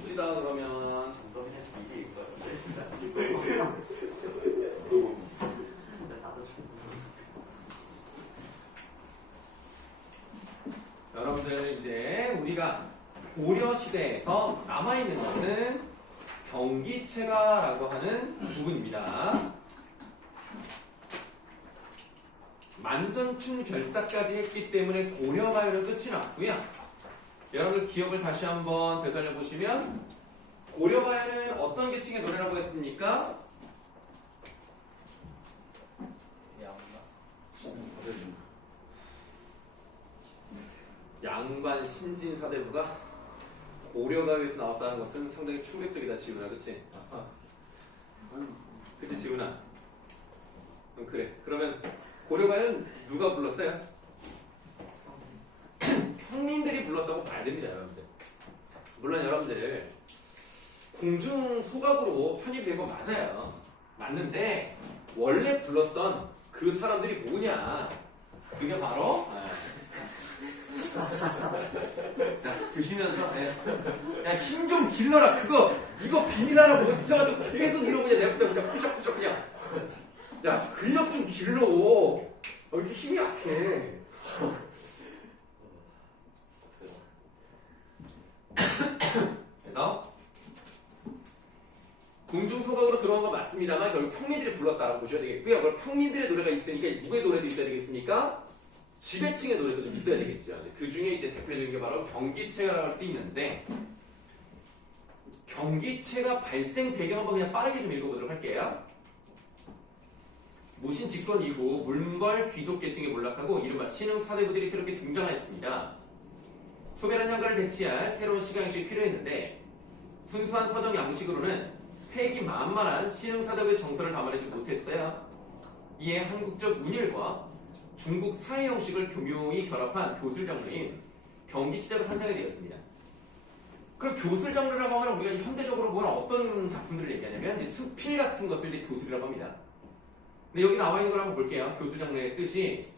봅시다. 그러면 정답이 이게 있어요. 여러분들 이제 우리가 고려 시대에서 남아있는 것은 경기체가라고 하는 부분입니다. 만전춘 별사까지 했기 때문에 고려가요는 끝이 났고요. 여러분들 기억을 다시 한번 되살려 보시면 고려가요는 어떤 계층의 노래라고 했습니까? 양반 신진사대부가 고려가요에서 나왔다는 것은 상당히 충격적이다, 지훈아, 그치? 그치, 지훈아? 그래. 그러면 고려가요는 누가 불렀어요? 평민들이 불렀다고 봐야 됩니다, 여러분들. 물론 여러분들 궁중소각으로 편입된 거 맞아요. 맞는데 원래 불렀던 그 사람들이 뭐냐? 그게 바로 자, 드시면서 야, 힘 좀 길러라. 이거 비닐 하나 먹어 찢어가지고 계속 이러고 그냥 내가 그냥 푸적푸적 그냥 야, 근력 좀 길러. 왜 이렇게 힘이 약해? 그래서 궁중소각으로 들어온 건 맞습니다만 결국 평민들이 불렀다라고 보셔야 되겠고요. 그럼 평민들의 노래가 있으니까 누구의 노래도 있어야 되겠습니까? 지배층의 노래도 좀 있어야 되겠죠. 그 중에 이제 대표적인 게 바로 경기체가라고 할 수 있는데, 경기체가 발생 배경 한번 그냥 빠르게 좀 읽어보도록 할게요. 무신 집권 이후 물벌 귀족 계층이 몰락하고 이른바 신흥 사대부들이 새롭게 등장하였습니다. 소멸한 향가를 대체할 새로운 시각 양식이 필요했는데 순수한 서정 양식으로는 패기만만한 신흥 사대부의 정서를 담아내지 못했어요. 이에 한국적 문율과 중국 사회 형식을 교묘히 결합한 교술 장르인 경기체가 탄생이 되었습니다. 그럼 교술 장르라고 하면 우리가 현대적으로 보는 어떤 작품들을 얘기하냐면 이제 수필 같은 것을 이제 교술이라고 합니다. 근데 여기 나와 있는 걸 한번 볼게요. 교술 장르의 뜻이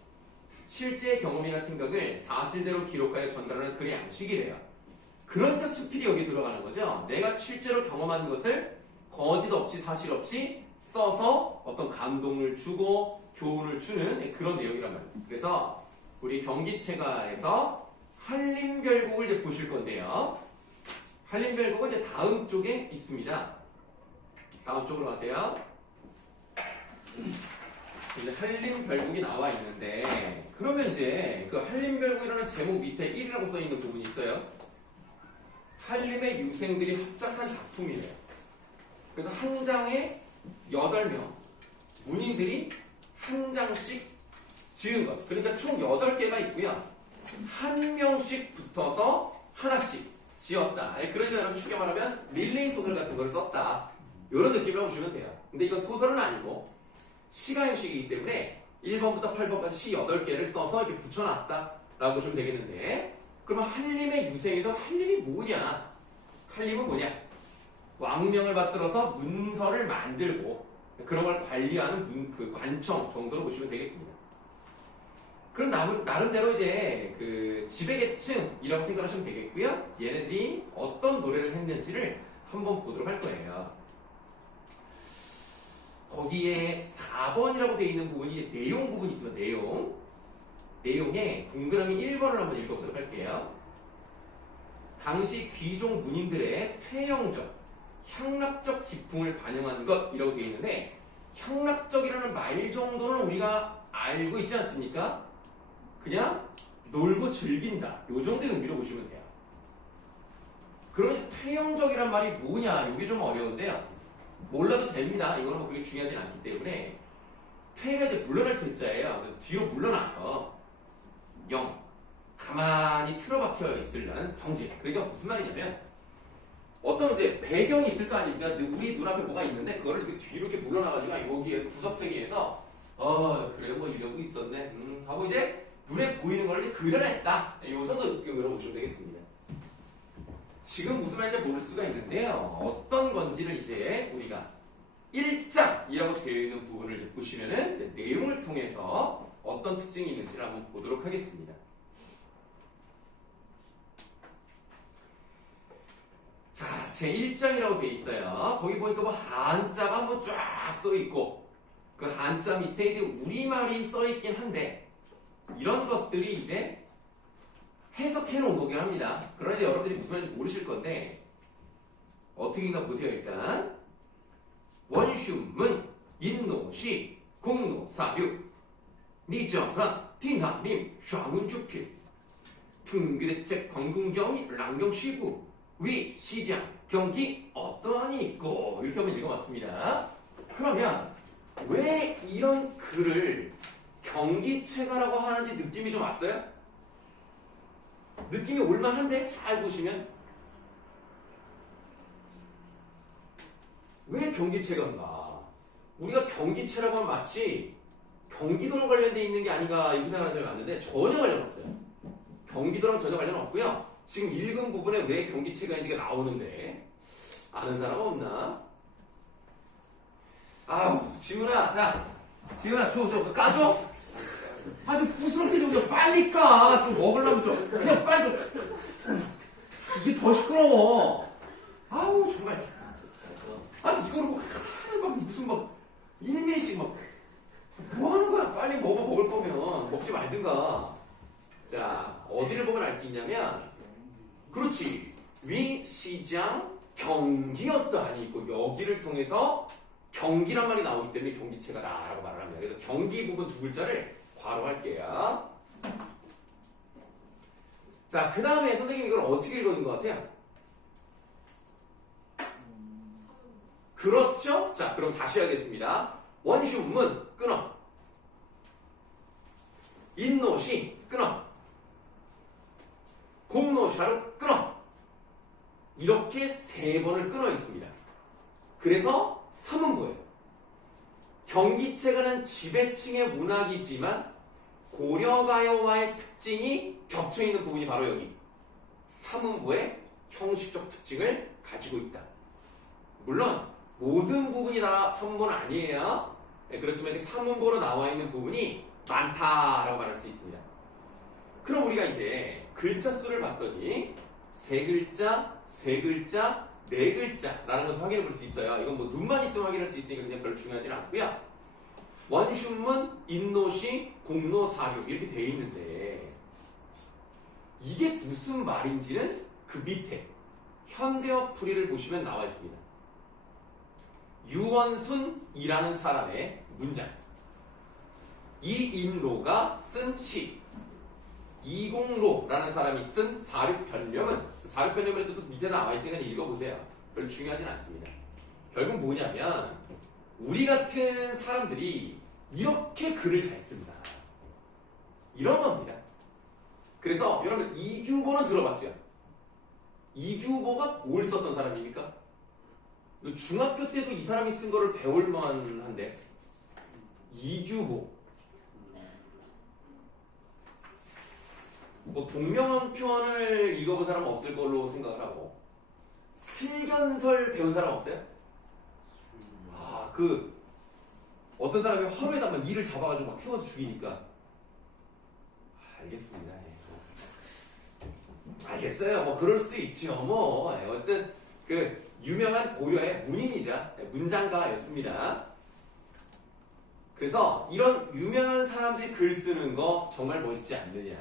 실제 경험이나 생각을 사실대로 기록하여 전달하는 글의 양식이래요. 그러니까 수필이 여기 들어가는 거죠. 내가 실제로 경험한 것을 거짓 없이 사실 없이 써서 어떤 감동을 주고 교훈을 주는 그런 내용이란 말이에요. 그래서 우리 경기체가에서 한림별곡을 이제 보실 건데요. 한림별곡은 이제 다음 쪽에 있습니다. 다음 쪽으로 가세요. 이제 한림별곡이 나와 있는데, 그러면 이제 그 한림별곡이라는 제목 밑에 1이라고 써 있는 부분이 있어요. 한림의 유생들이 합작한 작품이래요. 그래서 한 장에 8명 문인들이 한 장씩 지은 것. 그러니까 총 8개가 있고요. 한 명씩 붙어서 하나씩 지었다. 그러니까 여러분 쉽게 말하면 릴레이 소설 같은 걸 썼다. 이런 느낌이라고 보시면 돼요. 근데 이건 소설은 아니고 시가 형식이기 때문에 1번부터 8번까지 시 8개를 써서 이렇게 붙여놨다 라고 보시면 되겠는데, 그러면 한림의 유생에서 한림이 뭐냐? 한림은 뭐냐? 왕명을 받들어서 문서를 만들고 그런 걸 관리하는 그 관청 정도로 보시면 되겠습니다. 그럼 나름대로 이제 그 지배계층이라고 생각하시면 되겠고요. 얘네들이 어떤 노래를 했는지를 한번 보도록 할 거예요. 거기에 4번이라고 되어 있는 부분이 내용 부분이 있으면 내용에 동그라미 1번을 한번 읽어보도록 할게요. 당시 귀족 문인들의 퇴영적, 향락적 기풍을 반영한 것이라고 되어 있는데, 향락적이라는 말 정도는 우리가 알고 있지 않습니까? 그냥 놀고 즐긴다, 요 정도의 의미로 보시면 돼요. 그러면 퇴영적이란 말이 뭐냐, 이게 좀 어려운데요. 몰라도 됩니다. 이거는 뭐 그렇게 중요하진 않기 때문에. 퇴가 이제 물러날 퇴자예요. 뒤로 물러나서 가만히 틀어박혀 있으려는 성질. 그러니까 무슨 말이냐면 어떤 이제 배경이 있을 거 아닙니까? 우리 눈앞에 뭐가 있는데 그거를 이렇게 뒤로 이렇게 물러나가지고 여기에 구석탱이에서 그래 뭐 이러고 있었네 하고 이제 눈에 보이는 걸 이제 그려냈다. 이 정도 느낌으로 보시면 되겠습니다. 지금 무슨 말인지 모를 수가 있는데요. 어떤 건지를 이제 우리가 1장이라고 되어 있는 부분을 이제 보시면은 내용을 통해서 어떤 특징이 있는지를 한번 보도록 하겠습니다. 자, 제1장이라고 돼 있어요. 거기 보니까 뭐 한자가 한번 쫙 써 있고 그 한자 밑에 이제 우리말이 써 있긴 한데 이런 것들이 이제 해석해 놓은 거긴 합니다. 그런데 여러분들이 무슨 말인지 모르실 건데 어떻게 읽나 보세요. 일단 원슈문 인노시 공노사류 니정란 팅하님 샤문주필 등비대책 광궁경이 랑경시구 위 시장 경기 어떠하니 있고 이렇게 한번 읽어봤습니다. 그러면 왜 이런 글을 경기체가라고 하는지 느낌이 좀 왔어요? 느낌이 올만한데 잘 보시면 왜 경기체가인가? 우리가 경기체라고 하면 마치 경기도랑 관련돼 있는 게 아닌가 이렇게 생각하는 사람이 많은데 전혀 관련 없어요. 경기도랑 전혀 관련 없고요. 지금 읽은 부분에 왜 경기체가인지가 나오는데 아는 사람 없나? 아우 지훈아, 자 지훈아 저 까줘? 아주 부스럽게 좀 빨리 까. 좀 먹으려면 좀 그냥 빨리 좀. 이게 더 시끄러워. 아우 정말. 아니 이거를 막 무슨 막 1mm씩 막 뭐 하는 거야? 빨리 먹을 거면 먹지 말든가. 자 어디를 보면 알 수 있냐면 그렇지 위 시장 경기였다 아니 있고 여기를 통해서 경기란 말이 나오기 때문에 경기체가다라고 말을 합니다. 그래서 경기 부분 두 글자를 괄호할게요. 자, 그 다음에 선생님이 이걸 어떻게 읽어준 것 같아요? 그렇죠? 자, 그럼 다시 하겠습니다. 원슈문 끊어. 인노시 끊어. 공노샤로 끊어. 이렇게 세 번을 끊어 있습니다. 그래서 삼음보예요. 경기체가는 지배층의 문학이지만 고려가요와의 특징이 겹쳐있는 부분이 바로 여기 삼음보의 형식적 특징을 가지고 있다. 물론 모든 부분이 다 삼음보는 아니에요. 그렇지만 삼음보로 나와 있는 부분이 많다라고 말할 수 있습니다. 그럼 우리가 이제 글자 수를 봤더니 세 글자, 세 글자, 네 글자라는 것을 확인해 볼 수 있어요. 이건 뭐 눈만 있으면 확인할 수 있으니까 그냥 별로 중요하지는 않고요. 원슌문, 인노시, 공노, 사륙 이렇게 돼 있는데 이게 무슨 말인지는 그 밑에 현대어 풀이를 보시면 나와 있습니다. 유원순이라는 사람의 문장, 이인로가 쓴 시, 이공로라는 사람이 쓴 사륙변명은 사륙변명의 뜻도 밑에 나와 있으니까 읽어보세요. 별로 중요하진 않습니다. 결국 뭐냐면 우리 같은 사람들이 이렇게 글을 잘 씁니다. 이런 겁니다. 그래서 여러분 이규보는 들어봤죠? 이규보가 뭘 썼던 사람입니까? 중학교 때도 이 사람이 쓴 거를 배울 만한데 이규보 뭐 동명언편을 읽어본 사람은 없을 걸로 생각을 하고 슬견설 배운 사람 없어요? 그 어떤 사람이 화로에다 막 이를 잡아가지고 막 태워서 죽이니까 알겠습니다. 알겠어요. 뭐 그럴 수도 있죠. 뭐 어쨌든 그 유명한 고려의 문인이자 문장가였습니다. 그래서 이런 유명한 사람들이 글 쓰는 거 정말 멋있지 않느냐.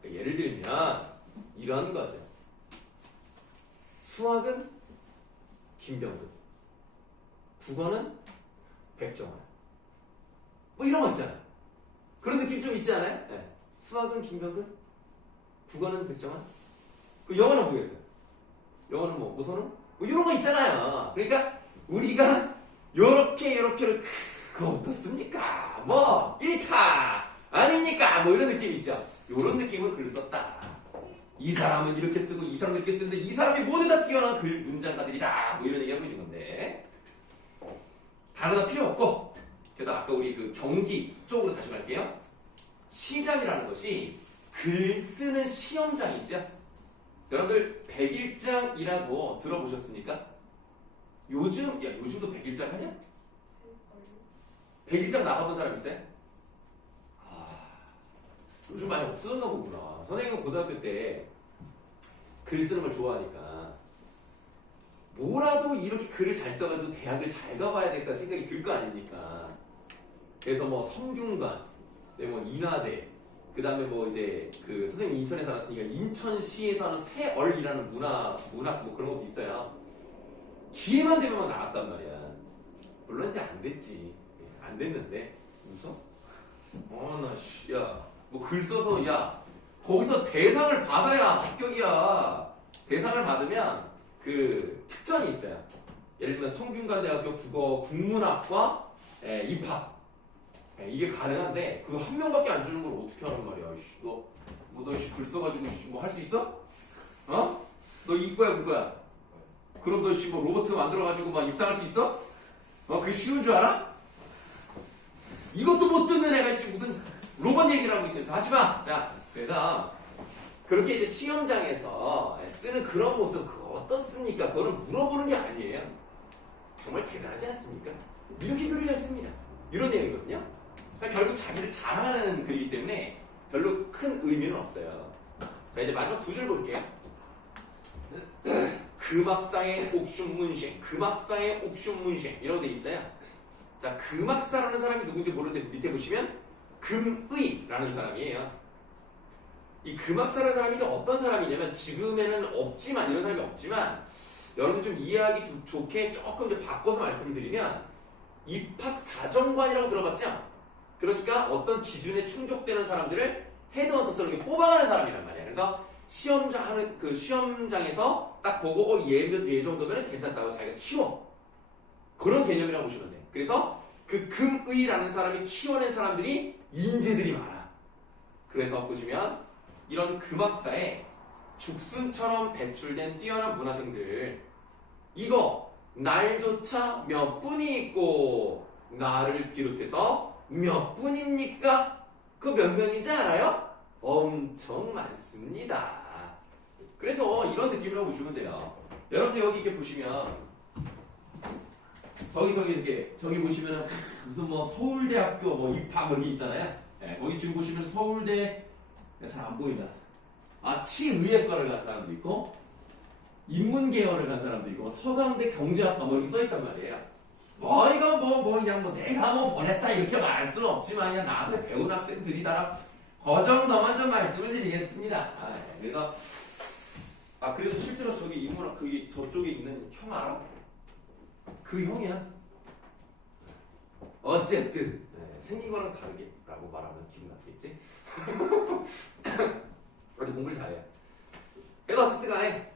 그러니까 예를 들면 이런 거죠. 수학은 김병근, 국어는 백정환. 뭐 이런 거 있잖아요. 그런 느낌 좀 있지 않아요? 네. 수학은 김병근, 국어는 백정환. 그 영어는 모르겠어요. 영어는 뭐 선우? 뭐 이런 거 있잖아요. 그러니까 우리가 요렇게 그거 어떻습니까? 뭐 1타 아닙니까? 뭐 이런 느낌 있죠. 이런 느낌으로 글을 썼다. 이 사람은 이렇게 쓰고 이 사람은 이렇게 쓰는데 이 사람이 모두 다 뛰어난 글 문장가들이다. 뭐 이런 얘기하고 있는 건데 단어가 필요 없고 게다가 아까 우리 그 경기 쪽으로 다시 갈게요. 시장이라는 것이 글 쓰는 시험장 있죠? 여러분들 100일장이라고 들어보셨습니까? 요즘도 100일장 하냐? 100일장 나가본 사람 있어요? 요즘 많이 없어졌나 보구나. 선생님은 고등학교 때 글 쓰는 걸 좋아하니까 이렇게 글을 잘 써가지고 대학을 잘 가봐야 되겠다 생각이 들 거 아닙니까? 그래서 뭐 성균관, 뭐 인하대, 그 다음에 뭐 이제 그 선생님 인천에 살았으니까 인천시에서 하는 새얼이라는 문학 뭐 그런 것도 있어요. 기회만 되면 나왔단 말이야. 물론 이제 안 됐지. 안 됐는데 웃어? 야, 뭐 글 써서 야 거기서 대상을 받아야 합격이야. 대상을 받으면 그 특전이 있어요. 예를 들면 성균관대학교 국어 국문학과 입학. 이게 가능한데 그거 한 명밖에 안 주는 걸 어떻게 하란 말이야. 너 글 써가지고 뭐 할 수 있어? 어? 너 이과야 문과야? 그럼 너 뭐 로봇 만들어가지고 막 입상할 수 있어? 그게 쉬운 줄 알아? 이것도 못 듣는 애가 무슨 로봇 얘기를 하고 있어요. 하지마. 자, 그래서 그렇게 이제 시험장에서 쓰는 그런 모습 그거 어떻습니까? 그거는 물어보는 게 아니에요. 정말 대단하지 않습니까? 이렇게 글을 잘 씁니다. 이런 내용이거든요. 그러니까 결국 자기를 자랑하는 글이기 때문에 별로 큰 의미는 없어요. 자, 이제 마지막 두 줄 볼게요. 금악사의 옥슌문신, 금악사의 옥슌문신 이라고 돼 있어요. 자, 금악사라는 사람이 누군지 모르는데 밑에 보시면 금의라는 사람이에요. 이 금악사라는 사람이 이제 어떤 사람이냐면 지금에는 없지만 이런 사람이 없지만 여러분 좀 이해하기 좋게 조금 이제 바꿔서 말씀드리면 입학사정관이라고 들어봤죠? 그러니까 어떤 기준에 충족되는 사람들을 헤드헌터처럼 이렇게 뽑아가는 사람이란 말이야. 그래서 시험장에서 딱 보고 얘 정도면 괜찮다고 자기가 키워. 그런 개념이라고 보시면 돼. 그래서 그 금의라는 사람이 키워낸 사람들이 인재들이 많아. 그래서 보시면 이런 금학사에 죽순처럼 배출된 뛰어난 문화생들 이거 날조차 몇 분이 있고 나를 비롯해서 몇 분입니까? 그 몇 명인지 알아요? 엄청 많습니다. 그래서 이런 느낌이라고 보시면 돼요. 여러분들 여기 이렇게 보시면 저기 보시면은 무슨 뭐 서울대학교 뭐 입학 여기 있잖아요. 거기 지금 보시면 서울대 잘 안 보인다. 치의학과를 간 사람도 있고 인문계열을 간 사람도 있고 서강대 경제학과 뭐 이렇게 써있단 말이에요. 이거 그냥 내가 보냈다 이렇게 말할 수는 없지만 그냥 나한테 배운 학생들이다라 그 정도만 좀 말씀을 드리겠습니다. 그래서 그래도 실제로 저기 인문학 저쪽에 있는 형 알아? 그 형이야. 어쨌든 생긴 거랑 다르게 라고 말하면 기분 나쁘겠지? 어디 공부를 잘해. 그래서 어쨌든 간에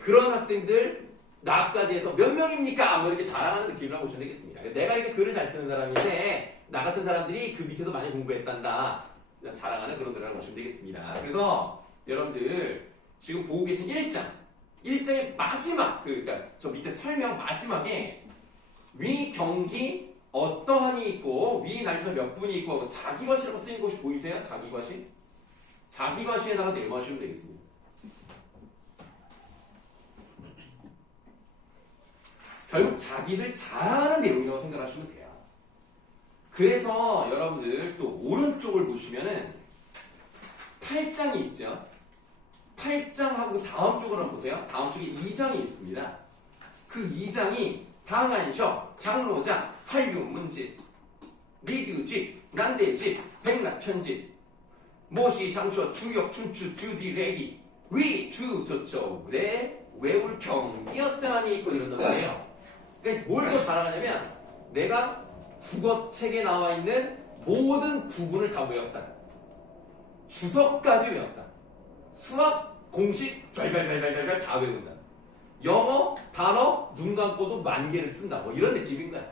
그런 학생들 나까지 해서 몇 명입니까? 뭐 이렇게 자랑하는 느낌이라고 보시면 되겠습니다. 내가 이렇게 글을 잘 쓰는 사람인데 나 같은 사람들이 그 밑에서 많이 공부했단다 자랑하는 그런 글이라고 보시면 되겠습니다. 그래서 여러분들 지금 보고 계신 1장의 마지막 그러니까 저 밑에 설명 마지막에 위 경기 어떠한이 있고 위 날짜 몇 분이 있고 자기과시라고 쓰인 곳이 보이세요? 자기과시? 자기과시에다가 내모하시면 되겠습니다. 결국 자기를 자랑하는 내용이라고 생각하시면 돼요. 그래서 여러분들 또 오른쪽을 보시면은 8장이 있죠. 8장하고 다음 쪽을 한번 보세요. 다음 쪽에 2장이 있습니다. 그 2장이 당한셔, 장로장, 한류문집, 리드집, 난대집, 백락천집, 모시, 장쇼, 주역, 춘추, 주디레기, 위, 주, 저쪽, 외울 경이었다니 있고 이런단 말이에요. 그러니까 뭘 더 자랑하냐면 내가 국어책에 나와 있는 모든 부분을 다 외웠다. 주석까지 외웠다. 수학 공식 잘 다 외운다. 영어 단어 눈 감고도 10,000개를 쓴다. 뭐 이런 느낌인 거야.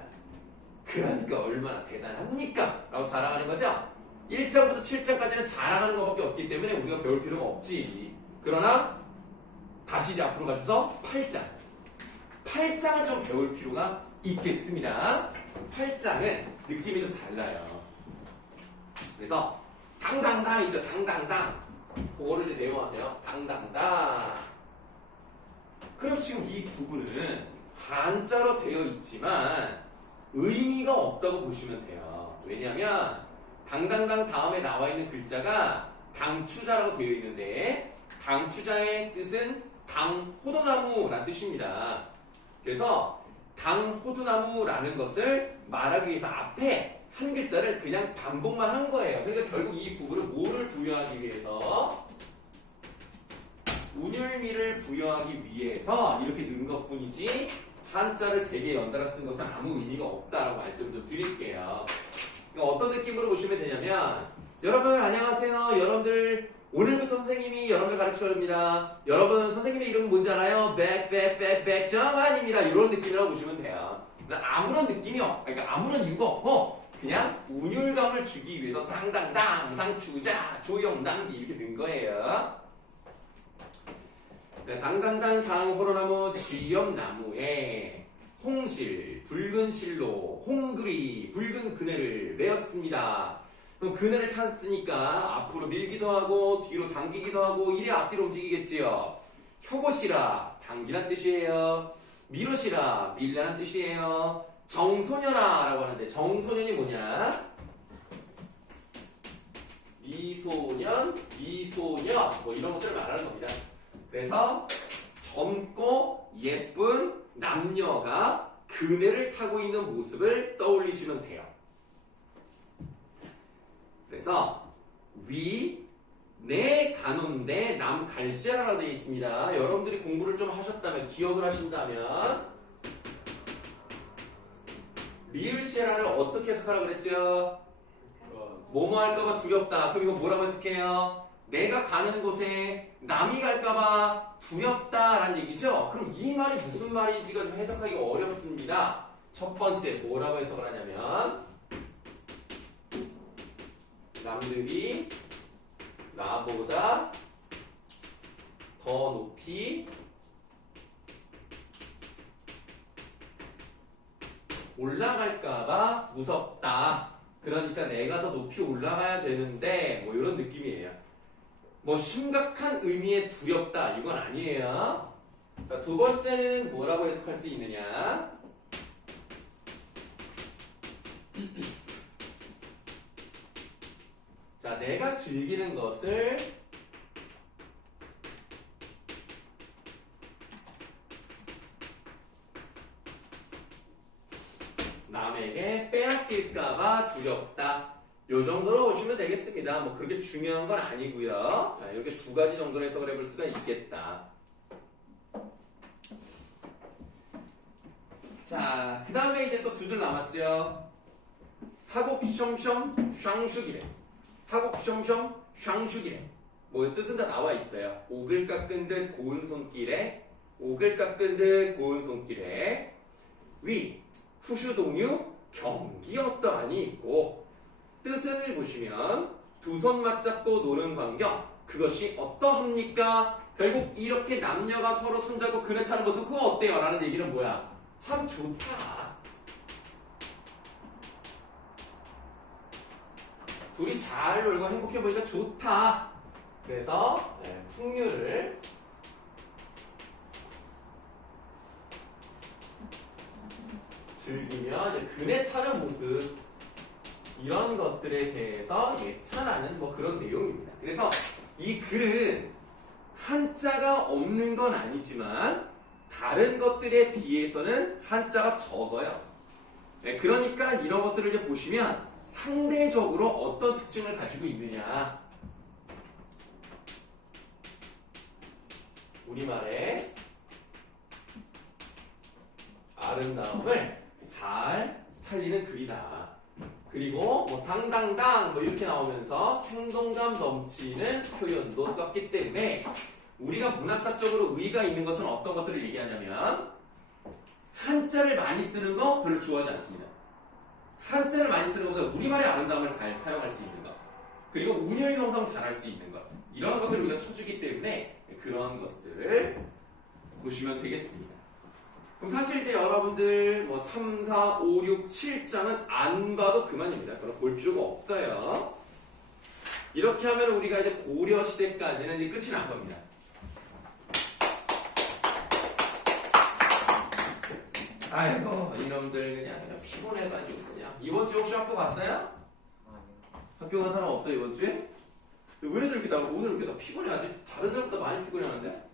그러니까 얼마나 대단합니까? 라고 자랑하는 거죠. 1장부터 7장까지는 자랑하는 것밖에 없기 때문에 우리가 배울 필요가 없지. 그러나 다시 이제 앞으로 가셔서 8장을 좀 배울 필요가 있겠습니다. 8장은 느낌이 좀 달라요. 그래서 당당당 있죠. 당당당. 그거를 이제 메모하세요. 당당당. 그럼 지금 이 부분은 한자로 되어 있지만 의미가 없다고 보시면 돼요. 왜냐하면 당당당 다음에 나와 있는 글자가 당추자라고 되어 있는데 당추자의 뜻은 당포도나무란 뜻입니다. 그래서 당호두나무라는 것을 말하기 위해서 앞에 한 글자를 그냥 반복만 한 거예요. 그러니까 결국 이 부분을 뭐를 부여하기 위해서? 운율미를 부여하기 위해서 이렇게 넣은 것뿐이지 한자를 3개 연달아 쓴 것은 아무 의미가 없다라고 말씀을 좀 드릴게요. 그러니까 어떤 느낌으로 보시면 되냐면 여러분 안녕하세요. 여러분들 오늘부터 선생님이 여러분들 가르칠 겁니다. 여러분 선생님의 이름은 뭔지 알아요? 백정환입니다. 이런 느낌이라고 보시면 돼요. 그러니까 아무런 느낌이 그러니까 아무런 이유가 없고 그냥 운율감을 주기 위해서 당당당 당추자 조영당기 이렇게 넣은 거예요. 네, 당당당 당호로나무 쥐염나무에 홍실 붉은 실로 홍그리 붉은 그네를 메었습니다. 그럼 그네를 탔으니까 앞으로 밀기도 하고 뒤로 당기기도 하고 이래 앞뒤로 움직이겠지요. 혁오시라 당기란 뜻이에요. 미로시라 밀라는 뜻이에요. 정소년아 라고 하는데 정소년이 뭐냐? 미소년, 미소녀 뭐 이런 것들을 말하는 겁니다. 그래서 젊고 예쁜 남녀가 그네를 타고 있는 모습을 떠올리시면 돼요. 그래서 내 가는데 남 갈시라라고 되어 있습니다. 여러분들이 공부를 좀 하셨다면 기억을 하신다면 리을시라를 어떻게 해석하라고 그랬죠? 뭐뭐 할까봐 두렵다. 그럼 이거 뭐라고 해석해요? 내가 가는 곳에 남이 갈까봐 두렵다라는 얘기죠? 그럼 이 말이 무슨 말인지가 좀 해석하기 어렵습니다. 첫 번째 뭐라고 해석을 하냐면 남들이 나보다 더 높이 올라갈까봐 무섭다. 그러니까 내가 더 높이 올라가야 되는데 뭐 이런 느낌이에요. 뭐 심각한 의미의 두렵다 이건 아니에요. 자, 두 번째는 뭐라고 해석할 수 있느냐? 자, 내가 즐기는 것을 남에게 빼앗길까봐 두렵다. 요 정도로 보시면 되겠습니다. 뭐 그렇게 중요한 건 아니고요. 자, 이렇게 두 가지 정도로 해석을 해볼 수가 있겠다. 자, 그 다음에 이제 또 두 줄 남았죠. 사곡숑숑 샹슈기래. 사곡숑숑 샹슈기래. 뭐 뜻은 다 나와 있어요. 옥을 깎은 듯 고운 손길에 옥을 깎은 듯 고운 손길에 위 후슈동유 경기 어떠하니 있고 뜻을 보시면 두 손 맞잡고 노는 광경 그것이 어떠합니까? 결국 이렇게 남녀가 서로 손잡고 그네 타는 모습 그거 어때요? 라는 얘기는 뭐야? 참 좋다. 둘이 잘 놀고 행복해 보니까 좋다. 그래서 풍류를 즐기며 이제 그네 타는 모습 이런 것들에 대해서 예찬하는 뭐 그런 내용입니다. 그래서 이 글은 한자가 없는 건 아니지만 다른 것들에 비해서는 한자가 적어요. 네, 그러니까 이런 것들을 이제 보시면 상대적으로 어떤 특징을 가지고 있느냐. 우리말의 아름다움을 잘 살리는 글이다. 그리고 뭐 당당당 뭐 이렇게 나오면서 생동감 넘치는 표현도 썼기 때문에 우리가 문학사적으로 의의가 있는 것은 어떤 것들을 얘기하냐면 한자를 많이 쓰는 거 별로 좋아하지 않습니다. 한자를 많이 쓰는 것보다 우리말의 아름다움을 잘 사용할 수 있는 것 그리고 운율 형성 잘할 수 있는 것 이런 것들을 우리가 쳐주기 때문에 그런 것들을 보시면 되겠습니다. 그럼 사실 이제 여러분들 뭐 3, 4, 5, 6, 7장은 안 봐도 그만입니다. 그럼 볼 필요가 없어요. 이렇게 하면 우리가 이제 고려 시대까지는 이제 끝이 난 겁니다. 아이고 이놈들 그냥 피곤해가지고 그냥 이번 주 혹시 학교 갔어요? 학교 간 사람 없어요 이번 주에? 왜들 이렇게 다 오늘 이렇게 다 피곤해하지? 다른 날보다 많이 피곤해하는데?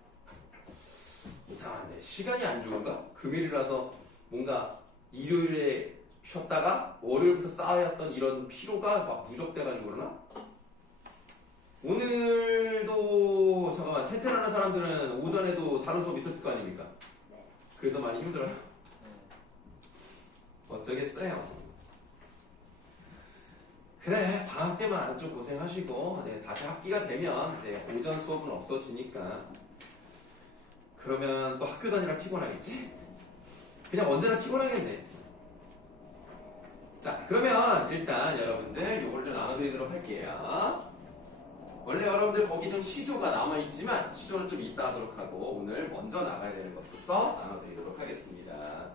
이상한데 시간이 안 좋은가? 금요일이라서 뭔가 일요일에 쉬었다가 월요일부터 쌓여왔던 이런 피로가 막 누적돼가지고 그러나? 오늘도 잠깐만 퇴근하는 사람들은 오전에도 다른 수업 있었을 거 아닙니까? 네. 그래서 많이 힘들어요. 어쩌겠어요. 그래 방학 때만 좀 고생하시고 네, 다시 학기가 되면 네, 오전 수업은 없어지니까 그러면 또 학교 다니라 피곤하겠지? 그냥 언제나 피곤하겠네. 자 그러면 일단 여러분들 요걸 좀 나눠드리도록 할게요. 원래 여러분들 거기 좀 시조가 남아있지만 시조는 좀 이따 하도록 하고 오늘 먼저 나가야 되는 것부터 나눠드리도록 하겠습니다.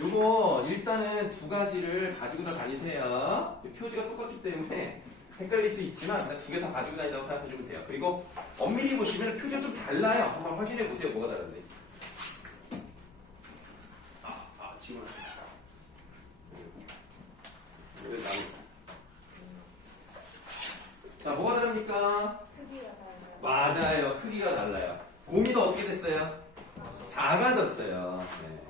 요거 일단은 두 가지를 가지고서 다니세요. 표지가 똑같기 때문에 헷갈릴 수 있지만 그냥 두 개 다 가지고 다닌다고 생각해주면 돼요. 그리고 엄밀히 보시면 표지가 좀 달라요. 한번 확인해 보세요. 뭐가 다른지. 지금 자 뭐가 다릅니까? 크기가 달라요. 맞아요. 크기가 달라요. 곰이도 어떻게 됐어요? 작아졌어요. 네.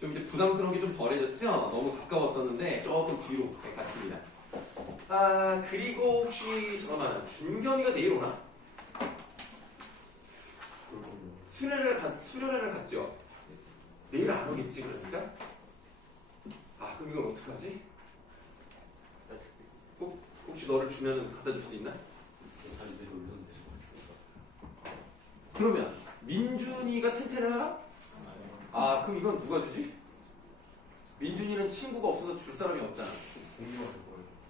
좀 이제 부담스러운 게 좀 덜해졌죠? 너무 가까웠었는데 조금 뒤로 갔습니다. 아 그리고 혹시 잠깐만 준겸이가 내일 오나? 수련회를 갔죠? 내일 안 오겠지 그러니까? 아 그럼 이건 어떡하지? 혹시 너를 주면 갖다 줄 수 있나? 그러면 민준이가 텐텐을 하나? 아 그럼 이건 누가 주지? 민준이는 친구가 없어서 줄 사람이 없잖아.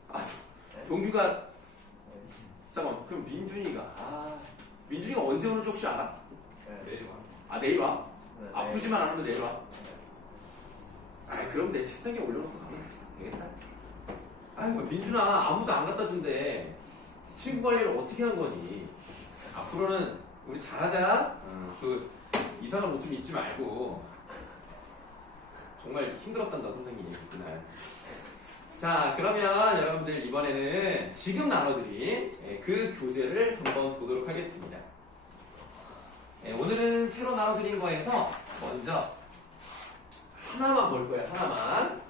아 동규가 잠깐만 그럼 민준이가 언제 오는지 혹시 알아? 내일 와. 아 내일 와? 아프지만 않으면 내일 와? 아 그럼 내 책상에 올려놓고 가면 되겠다. 아이고 민준아 아무도 안 갖다 준대. 친구 관리를 어떻게 한 거니? 앞으로는 우리 잘하자. 그 이상한 옷 좀 입지 말고. 정말 힘들었단다 선생님이 그날. 자 그러면 여러분들 이번에는 지금 나눠드린 그 교재를 한번 보도록 하겠습니다. 오늘은 새로 나눠드린 거에서 먼저 하나만 볼 거예요. 하나만.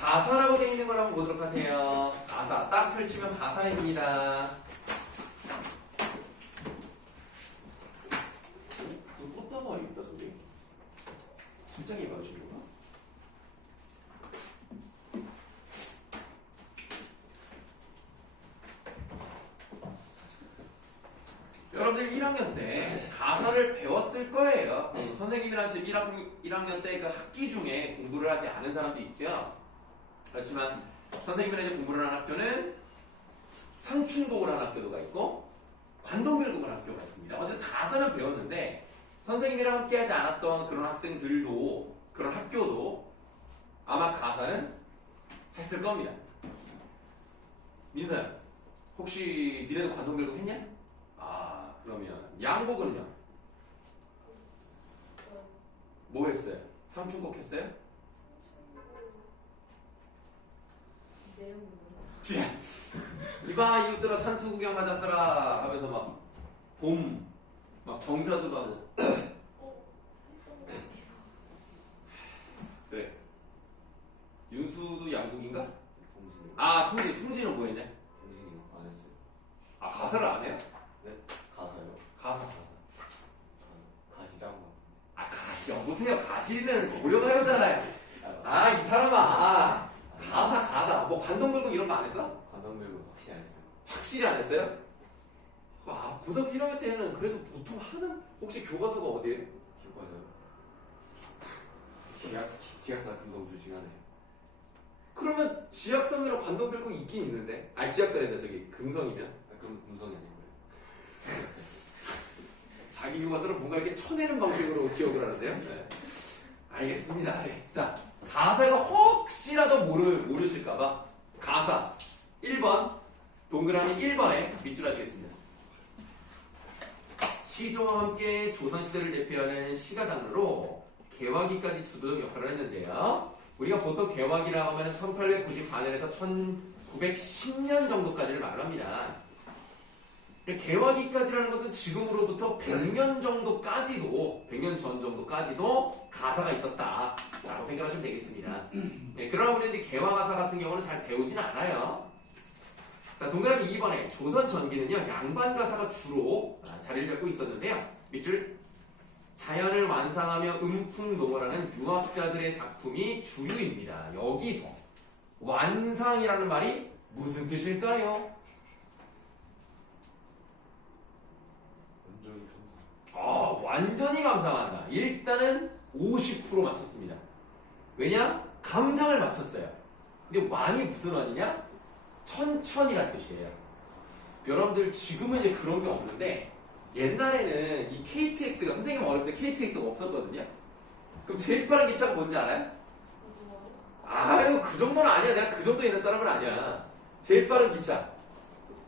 가사라고 되어 있는 걸 한번 보도록 하세요. 가사. 딱 펼치면 가사입니다. 꽃다발이 있다, 저기. 긴장이 많으신 건가? 여러분들 1학년 때 가사를 배웠을 거예요. 선생님이랑 지금 1학년 때 그 학기 중에 공부를 하지 않은 사람도 있죠. 그렇지만 선생님이랑 이제 공부를 하는 학교는 상춘곡을 하는 학교가 있고 관동별곡을 하는 학교가 있습니다. 어쨌든 가사는 배웠는데 선생님이랑 함께 하지 않았던 그런 학생들도 그런 학교도 아마 가사는 했을 겁니다. 민서야 혹시 니네도 관동별곡 했냐? 아 그러면 양곡은요? 뭐 했어요? 상춘곡 했어요? 내용이 뭐죠? 이봐 이웃들아 산수 구경 가자쓰라 하면서 막 봄 막 정자도 가고 했던 거 그래 윤수도 양곡인가? 동진이. 아 통지는 뭐 했냐? 동진이 안 했어요. 아 가사를 안 해요? 네? 가사요? 가사 가시랑 아 여보세요 가시는 고려가요잖아요. 아 이 사람아 가사 뭐 관동별곡 이런 거 안 했어? 관광별로 확실히 안 했어요. 확실히 안 했어요? 아 고등학교 1학년 때는 그래도 보통 하는 혹시 교과서가 어디에요? 교과서요. 지학사 금성 두 시간에. 그러면 지학성이랑 관동별곡 있긴 있는데 아니 지학사랜다 저기 금성이면 그럼 금성이 아닌 거예요. 자기 교과서를 뭔가 이렇게 쳐내는 방식으로 기억을 하는데요. 네. 알겠습니다. 네. 자 가사가 혹시라도 모르실까봐 가사 1번 동그라미 1번에 밑줄 하시겠습니다. 시조와 함께 조선시대를 대표하는 시가 장르로 개화기까지 주도적 역할을 했는데요. 우리가 보통 개화기라고 하면 1894년에서 1910년 정도까지를 말합니다. 개화기까지라는 것은 지금으로부터 100년 정도까지도 100년 전 정도까지도 가사가 있었다라고 생각하시면 되겠습니다. 네, 그러나 우리는 이제 개화가사 같은 경우는 잘 배우지는 않아요. 자, 동그라미 2번에 조선 전기는요 양반 가사가 주로 자리를 잡고 있었는데요. 밑줄 자연을 완상하며 음풍노모라는 유학자들의 작품이 주류입니다. 여기서 완상이라는 말이 무슨 뜻일까요? 완전히 감상. 완전히 감상한다. 일단은 50% 맞췄습니다. 왜냐? 감상을 맞췄어요. 근데 완이 무슨 완이냐? 천천히란 뜻이에요. 여러분들 지금은 이제 그런 게 없는데 옛날에는 이 KTX가 선생님 어렸을 때 KTX가 없었거든요. 그럼 제일 빠른 기차가 뭔지 알아요? 아유 그 정도는 아니야. 내가 그 정도 있는 사람은 아니야. 제일 빠른 기차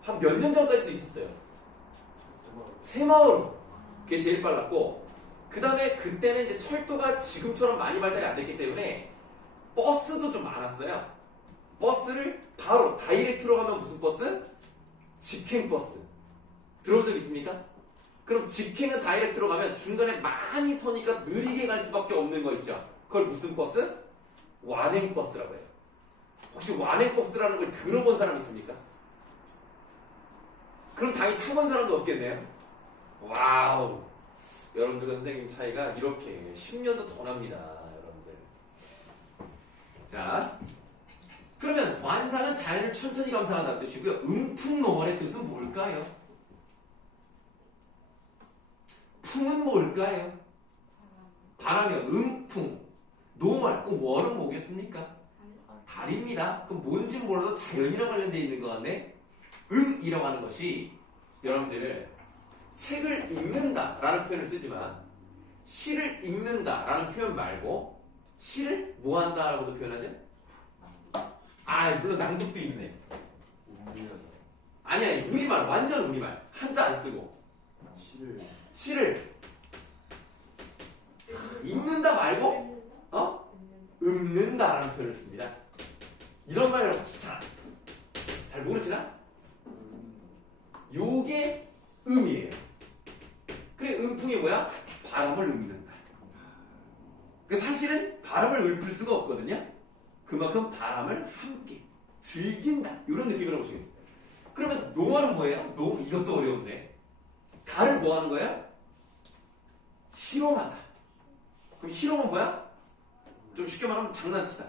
한 몇 년 전까지도 있었어요. 새마을 그게 제일 빨랐고 그 다음에 그때는 이제 철도가 지금처럼 많이 발달이 안 됐기 때문에 버스도 좀 많았어요. 버스를 바로 다이렉트로 가면 무슨 버스? 직행버스. 들어본 적 있습니까? 그럼 직행은 다이렉트로 가면 중간에 많이 서니까 느리게 갈 수밖에 없는 거 있죠. 그걸 무슨 버스? 완행버스라고 해요. 혹시 완행버스라는 걸 들어본 사람 있습니까? 그럼 당연히 타본 사람도 없겠네요. 와우. 여러분들과 선생님 차이가 이렇게 10년도 더 납니다. 여러분들. 자, 그러면 완상은 자연을 천천히 감상한다는 뜻이고요. 음풍노원의 뜻은 뭘까요? 풍은 뭘까요? 바람이요. 음풍. 노월. 그럼 월은 뭐겠습니까? 달입니다. 그럼 뭔지 몰라도 자연이랑 관련되어 있는 것 같네. 이라고 하는 것이 여러분들 책을 읽는다라는 표현을 쓰지만 시를 읽는다라는 표현 말고 시를 뭐 한다라고도 표현하죠? 물론 낭독도 있네. 아니야, 우리말, 완전 우리말. 한자 안 쓰고 시를 읽는다 말고 읊는다라는 표현을 씁니다. 이런 말 혹시 잘 모르시나? 요게 음이에요. 그래, 음풍이 뭐야? 바람을 읊는다. 그 사실은 바람을 읊을 수가 없거든요. 그만큼 바람을 함께 즐긴다. 이런 느낌으로 보시면 돼요. 그러면 노말은 뭐예요? 이것도 어려운데. 달을 뭐 하는 거예요? 희롱하다. 그럼 희롱은 뭐야? 좀 쉽게 말하면 장난치다.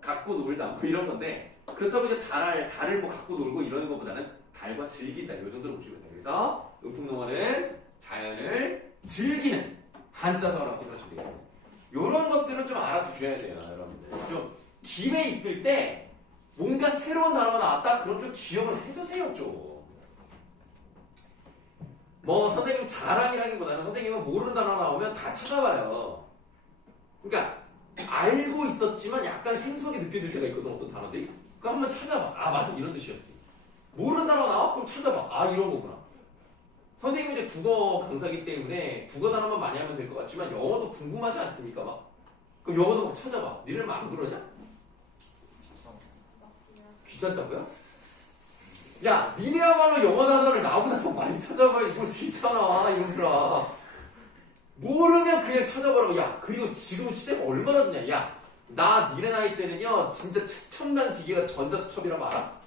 갖고 놀다. 뭐 이런 건데. 그렇다고 이제 달을 뭐 갖고 놀고 이러는 것보다는 달과 즐긴다. 이 정도로 보시면 돼요. 그래서 음풍농어는 자연을 즐기는 한자성어라고 생각하시면 되겠습니다. 이런 것들은 좀 알아두셔야 돼요. 여러분들. 좀 기회 있을 때 뭔가 새로운 단어가 나왔다? 그럼 좀 기억을 해두세요. 좀. 뭐 선생님 자랑이라기보다는 선생님은 모르는 단어 나오면 다 찾아봐요. 그러니까 알고 있었지만 약간 생소하게 느껴질 때가 있거든. 어떤 단어들이. 그럼 한번 찾아봐. 맞아, 이런 뜻이었지. 모르는 단어 나와? 그럼 찾아봐. 이런 거구나. 선생님은 이제 국어 강사이기 때문에 국어 단어만 많이 하면 될 것 같지만 영어도 궁금하지 않습니까? 막. 그럼 영어도 막 찾아봐. 니네 막 안 그러냐? 귀찮다고요? 야, 니네야말로 영어 단어를 나보다 더 많이 찾아봐야 이걸 귀찮아, 이놈들아. 모르면 그냥 찾아보라고. 야, 그리고 지금 시대가 얼마나 좋냐. 야, 나 니네 나이 때는요, 진짜 최첨단 기계가 전자수첩이라고 알아?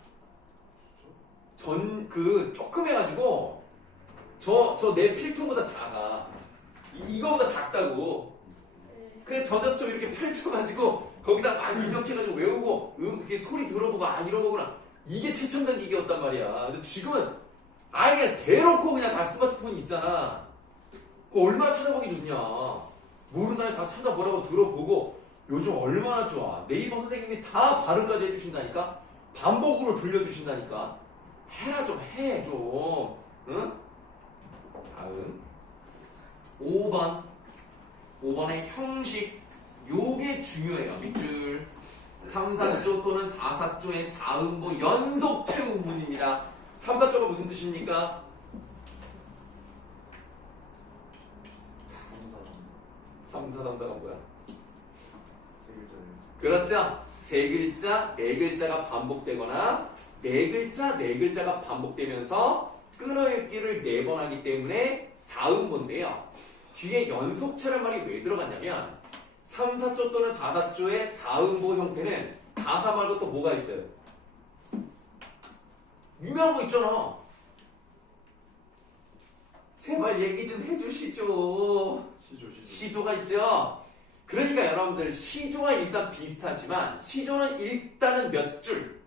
조금 해가지고, 내 필통보다 작아. 이거보다 작다고. 그래, 전자수첩 이렇게 펼쳐가지고, 거기다 막 입력해가지고 외우고, 이렇게 소리 들어보고, 이런 거구나. 이게 최첨단 기계였단 말이야. 근데 지금은, 그냥 대놓고 그냥 다 스마트폰이 있잖아. 얼마나 찾아보기 좋냐. 모른다니 다 찾아보라고 들어보고, 요즘 얼마나 좋아. 네이버 선생님이 다 발음까지 해주신다니까? 반복으로 들려주신다니까? 해라 좀 해, 좀. 응? 다음. 5번의 형식. 요게 중요해요. 밑줄. 3, 4조 또는 4, 4조의 사음보 연속 채우문입니다. 3, 4조가 무슨 뜻입니까? 3, 4, 3자가 뭐야? 그렇죠. 세 글자, 네 글자가 반복되거나 네 글자, 네 글자가 반복되면서 끊어읽기를 4번 하기 때문에 4음보인데요. 뒤에 연속체란 말이 왜 들어갔냐면 3, 4조 또는 4, 4조의 4음보 형태는 가사 말고 또 뭐가 있어요? 유명한 거 있잖아. 제발 얘기 좀 해주시죠. 시조가 있죠. 그러니까 여러분들 시조와 일단 비슷하지만 시조는 일단은 몇 줄,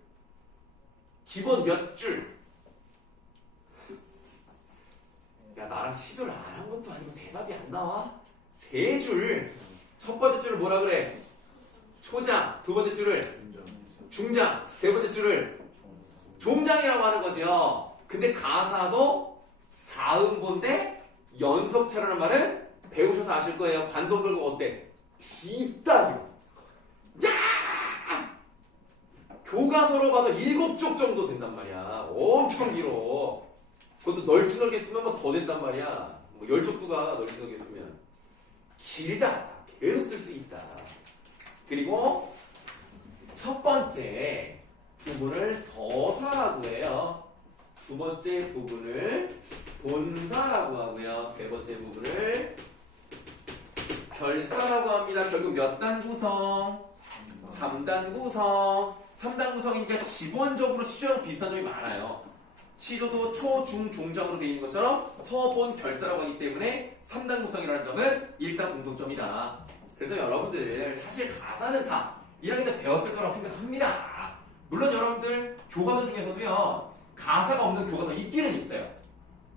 기본 몇 줄. 야 나랑 시조를 안 한 것도 아니고 대답이 안 나와? 3줄. 첫 번째 줄을 뭐라 그래? 초장. 두 번째 줄을 중장. 세 번째 줄을 종장이라고 하는 거죠. 근데 가사도 4음보인데 연속체라는 말은 배우셔서 아실 거예요. 관동별곡 어때? 뒷단이요. 야! 교과서로 봐도 7쪽 정도 된단 말이야. 엄청 길어. 그것도 널찍하게 쓰면 뭐 더 된단 말이야. 뭐 10쪽도가 널찍하게 쓰면. 길다. 계속 쓸 수 있다. 그리고 첫 번째 부분을 서사라고 해요. 두 번째 부분을 본사라고 하고요. 세 번째 부분을 결사라고 합니다. 결국 몇 단 구성? 3단 구성. 3단 구성이니까 기본적으로 시조랑 비슷한 점이 많아요. 시조도 초, 중, 종장으로 되어 있는 것처럼 서, 본, 결사라고 하기 때문에 3단 구성이라는 점은 일단 공통점이다. 그래서 여러분들 사실 가사는 다 1학년 때 배웠을 거라고 생각합니다. 물론 여러분들 교과서 중에서도요. 가사가 없는 교과서 있기는 있어요.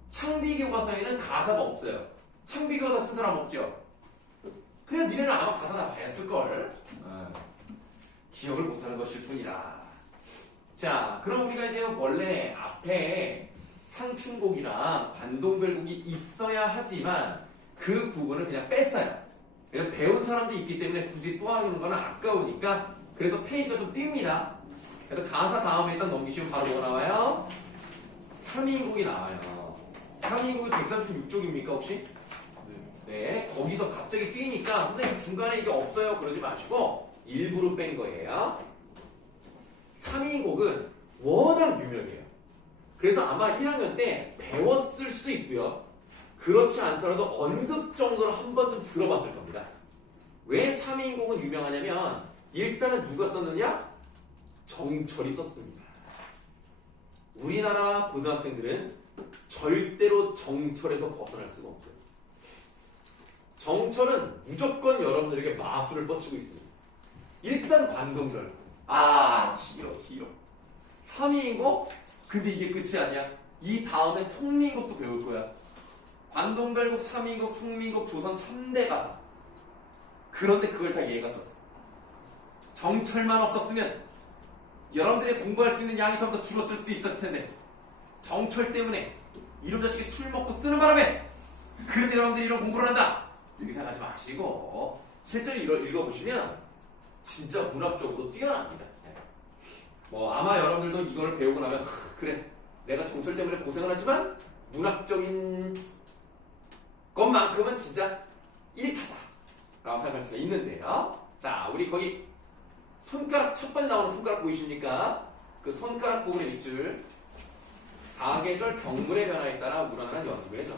창비 교과서에는 가사가 없어요. 창비 교과서 쓴 사람 없죠? 그냥 니네는 아마 가사 다 배웠을걸. 기억을 못하는 것일 뿐이라. 자, 그럼 우리가 이제 원래 앞에 상충곡이랑 관동별곡이 있어야 하지만 그 부분을 그냥 뺐어요. 왜냐면 배운 사람도 있기 때문에 굳이 또 하는 건 아까우니까. 그래서 페이지가 좀 뜁니다. 그래서 가사 다음에 일단 넘기시면 바로 뭐가 나와요? 3인곡이 나와요. 3인곡이 136쪽입니까 혹시? 네, 거기서 갑자기 뛰니까 선생님 중간에 이게 없어요 그러지 마시고 일부러 뺀 거예요. 3인곡은 워낙 유명해요. 그래서 아마 1학년 때 배웠을 수도 있고요. 그렇지 않더라도 언급 정도로 한 번쯤 들어봤을 겁니다. 왜 3인곡은 유명하냐면 일단은 누가 썼느냐? 정철이 썼습니다. 우리나라 고등학생들은 절대로 정철에서 벗어날 수가 없어요. 정철은 무조건 여러분들에게 마술을 뻗치고 있습니다. 일단 관동별. 길어. 3인곡? 근데 이게 끝이 아니야. 이 다음에 송민곡도 배울 거야. 관동별곡, 3인곡, 송민곡, 조선 3대 가사. 그런데 그걸 다 얘가 썼어. 정철만 없었으면 여러분들이 공부할 수 있는 양이 좀 더 줄었을 수도 있었을 텐데 정철 때문에 이런 자식이 술 먹고 쓰는 바람에 그래서 여러분들이 이런 공부를 한다. 이렇게 생각하지 마시고 실제로 읽어보시면 진짜 문학적으로 뛰어납니다. 뭐 아마 여러분들도 이걸 배우고 나면 그래 내가 정철 때문에 고생을 하지만 문학적인 것만큼은 진짜 1타다 라고 생각할 수가 있는데요. 자 우리 거기 손가락 첫 번째 나오는 손가락 보이십니까? 그 손가락 부분의 밑줄 사계절 경물의 변화에 따라 우러나는 연구의 전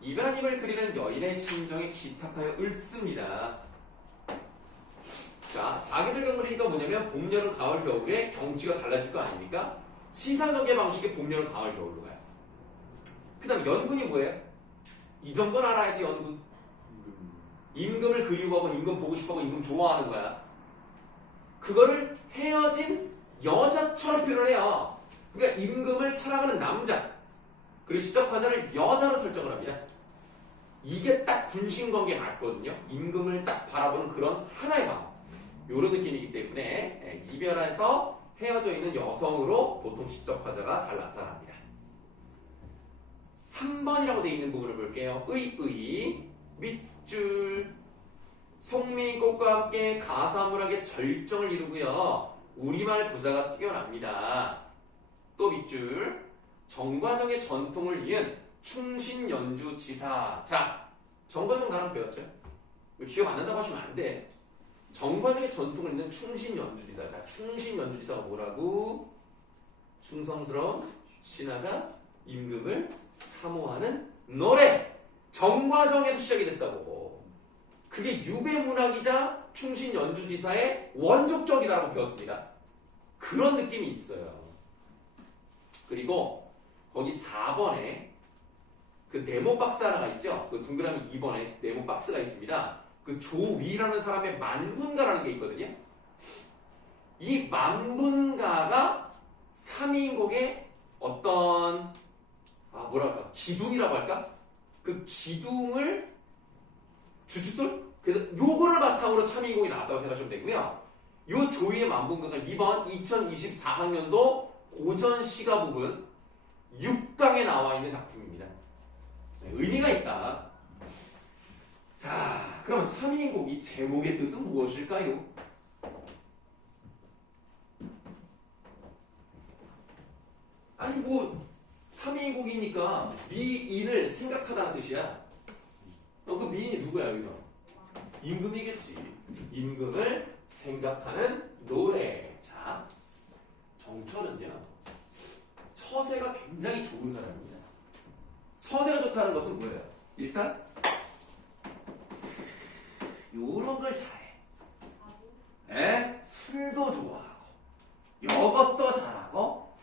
이별님을 그리는 여인의 심정에 기탁하여 읊습니다. 자, 사계절 경물이니까 뭐냐면 봄, 여름, 가을, 겨울에 경치가 달라질 거 아닙니까? 시사적의 방식의 봄, 여름, 가을, 겨울로 가요. 그 다음 연근이 뭐예요? 이 정도는 알아야지 연근. 임금을 그리워하고 임금 보고 싶어하고 임금 좋아하는 거야. 그거를 헤어진 여자처럼 표현해요. 그러니까 임금을 사랑하는 남자 그리고 시적화자를 여자로 설정을 합니다. 이게 딱 군신관계에 맞거든요. 임금을 딱 바라보는 그런 하나의 마음 이런 느낌이기 때문에 이별해서 헤어져 있는 여성으로 보통 시적화자가 잘 나타납니다. 3번이라고 되어 있는 부분을 볼게요. 밑줄 송민곡과 함께 가사문학의 절정을 이루고요. 우리말 부사가 뛰어납니다. 또 밑줄 정과정의 전통을 이은 충신연주지사. 자, 정과정 나랑 배웠죠? 기억 안 난다고 하시면 안 돼. 정과정의 전통을 잇는 충신연주지사. 자, 충신연주지사가 뭐라고? 충성스러운 신하가 임금을 사모하는 노래. 정과정에서 시작이 됐다고. 그게 유배문학이자 충신연주지사의 원족적이라고 배웠습니다. 그런 느낌이 있어요. 그리고 거기 4번에 그 네모 박스 하나가 있죠. 그 동그라미 2번에 네모 박스가 있습니다. 그 조위라는 사람의 만분가라는 게 있거든요. 이 만분가가 3인곡의 어떤 뭐랄까 기둥이라고 할까? 그 기둥을 주춧돌? 그래서 요거를 바탕으로 3인곡이 나왔다고 생각하시면 되고요. 요 조위의 만분가가 이번 2024학년도 고전 시가 부분 6강에 나와 있는 작품입니다. 네, 의미가 있다. 자, 그럼 3인곡 이 제목의 뜻은 무엇일까요? 아니 뭐 3인곡이니까 미인을 생각하다는 뜻이야. 그 미인이 누구야 여기서? 임금이겠지. 임금을 생각하는 노래. 자, 정철은요 처세가 굉장히 좋은 사람입니다. 처세가 좋다는 것은 뭐예요? 일단 요런 걸 잘해. 술도 좋아하고 요것도 잘하고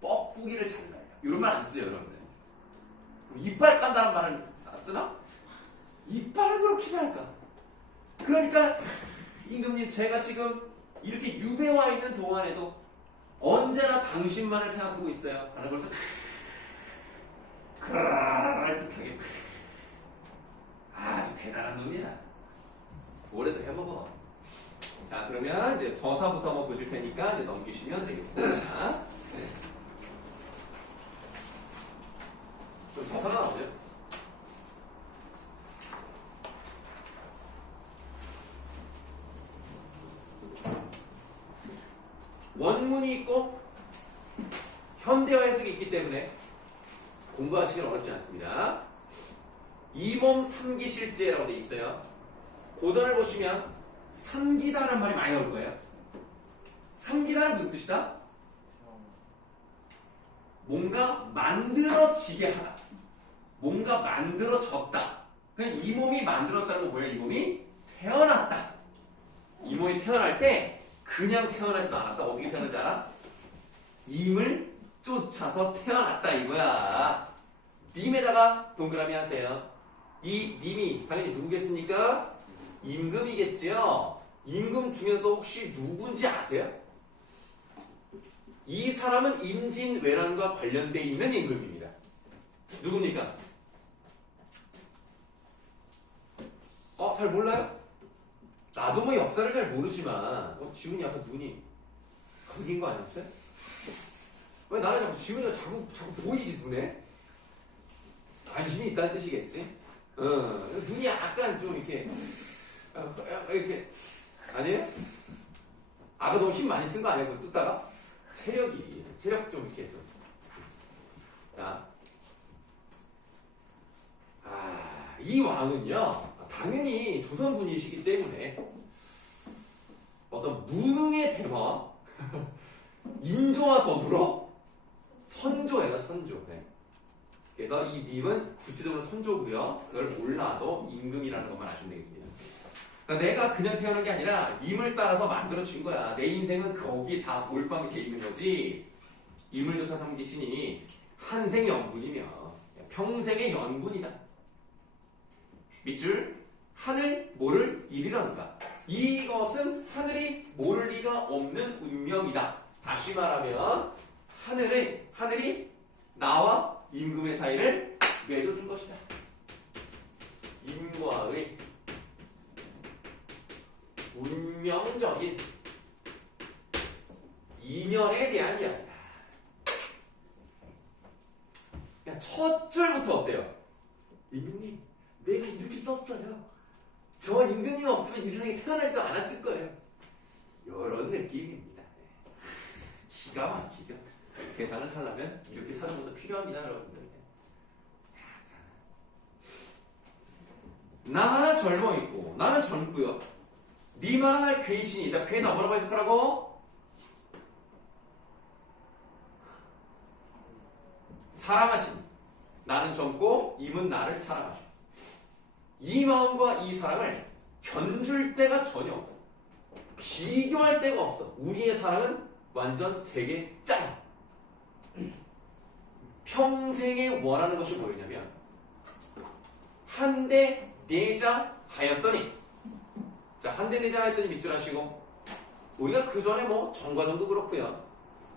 뻐꾸기를 잘 날려. 이런 말 안 쓰죠 여러분들. 이빨 깐다는 말을 쓰나? 이빨을 그렇게 잘까? 그러니까 임금님 제가 지금 이렇게 유배와 있는 동안에도 언제나 당신만을 생각하고 있어요. 라는 것을 그랄듯하게 아주 대단한 놈이다. 올해도 해먹어. 자, 그러면 이제 서사부터 한번 보실 테니까 이제 넘기시면 되겠습니다. 좀 서사가 나오죠? 원문이 있고 현대어 해석이 있기 때문에 공부하시기는 어렵지 않습니다. 이몸 삼기실제라고 되어 있어요. 고전을 보시면 삼기다라는 말이 많이 나올 거예요. 삼기다는 무슨 뜻이다? 뭔가 만들어지게 하다. 뭔가 만들어졌다. 그냥 이 몸이 만들었다는 거 뭐예요? 이 몸이 태어났다. 이 몸이 태어날 때 그냥 태어나지도 않았다. 어떻게 태어나지 알아? 임을 쫓아서 태어났다 이거야. 님에다가 동그라미 하세요. 이 님이 당연히 누구겠습니까? 임금이겠지요. 임금 중에서도 혹시 누군지 아세요? 이 사람은 임진왜란과 관련되어 있는 임금입니다. 누굽니까? 잘 몰라요? 나도 뭐 역사를 잘 모르지만 지훈이 약간 눈이 감긴 거 아니었어요? 왜 나는 자꾸 지훈이가 자꾸 보이지 눈에? 관심이 있다는 뜻이겠지? 눈이 약간 좀 이렇게 이렇게 아니에요? 아까 너무 힘 많이 쓴 거 아니에요? 뜯다가? 체력 좀 이렇게 좀. 자, 이 왕은요 당연히 조선분이시기 때문에 어떤 무능의 대마 인조와 더불어 선조예요. 선조. 네. 그래서 이 님은 구체적으로 선조고요. 그걸 몰라도 임금이라는 것만 아시면 되겠습니다. 그러니까 내가 그냥 태어난 게 아니라 임을 따라서 만들어진 거야. 내 인생은 거기에 다 몰빵 밑에 있는 거지. 임을 조차 삼기시니 한생연분이며 평생의 연분이다. 밑줄 하늘 모를 일이란가. 이것은 하늘이 모를 리가 없는 운명이다. 다시 말하면 하늘이 나와 임금의 사이를 맺어준 것이다. 임과의 운명적인 인연에 대한 이야기다. 첫 줄부터 어때요? 임금님, 내가 이렇게 썼어요. 저 임금님 없으면 이 세상에 태어나지도 않았을 거예요. 이런 느낌입니다. 기가 막히죠. 세상을 살려면 이렇게 사는 것도 필요합니다, 여러분들. 나 하나 젊어 있고 나는 젊고요. 니만 하나 괜시니. 자, 괜히 뭐라고 해석하라고? 사랑하신 나는 젊고 임은 나를 사랑하셔. 이 마음과 이 사랑을 견줄 데가 전혀 없어. 비교할 데가 없어. 우리의 사랑은 완전 세계 짱. 평생에 원하는 것이 뭐였냐면 한대 내자 하였더니, 자, 한대 내자 하였더니 밑줄 하시고, 우리가 그 전에 뭐 정과정도 그렇고요.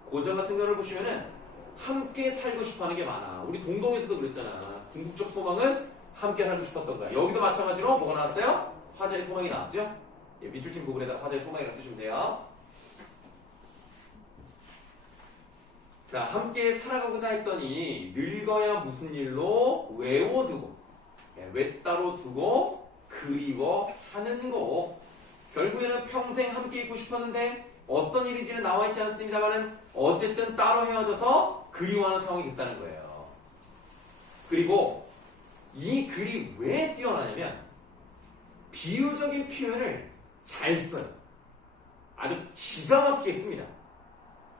고전 같은 거를 보시면은 함께 살고 싶어하는 게 많아. 우리 동동에서도 그랬잖아. 궁극적 소망은 함께 살고 싶었던 거야. 여기도 마찬가지로 뭐가 나왔어요? 화자의 소망이 나왔죠? 예, 밑줄 친 부분에다가 화자의 소망이라고 쓰시면 돼요. 자, 함께 살아가고자 했더니 늙어야 무슨 일로 외워두고, 외따로 두고 그리워하는 거. 결국에는 평생 함께 있고 싶었는데 어떤 일인지는 나와 있지 않습니다만은 어쨌든 따로 헤어져서 그리워하는 상황이 됐다는 거예요. 그리고 이 글이 왜 뛰어나냐면 비유적인 표현을 잘 써요. 아주 기가 막히게 씁니다.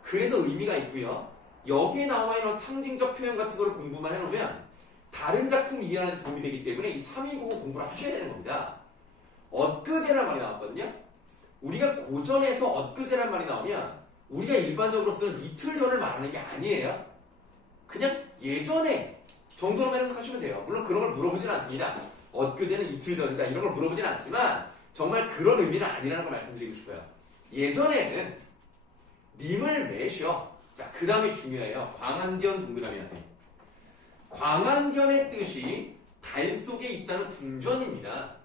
그래서 의미가 있고요. 여기에 나와 있는 상징적 표현 같은 거를 공부만 해놓으면 다른 작품 이해하는 데 도움이 되기 때문에 이 3인국어 공부를 하셔야 되는 겁니다. 엊그제란 말이 나왔거든요. 우리가 고전에서 엊그제란 말이 나오면 우리가 일반적으로 쓰는 이틀 전을 말하는 게 아니에요. 그냥 예전에 정도로만 해석하시면 돼요. 물론 그런 걸 물어보진 않습니다. 엊그제는 이틀 전이다 이런 걸 물어보진 않지만 정말 그런 의미는 아니라는 걸 말씀드리고 싶어요. 예전에는 님을 매셔. 자, 그 다음에 중요해요. 광안견 동그라미 하세요. 광안견의 뜻이 달 속에 있다는 궁전입니다.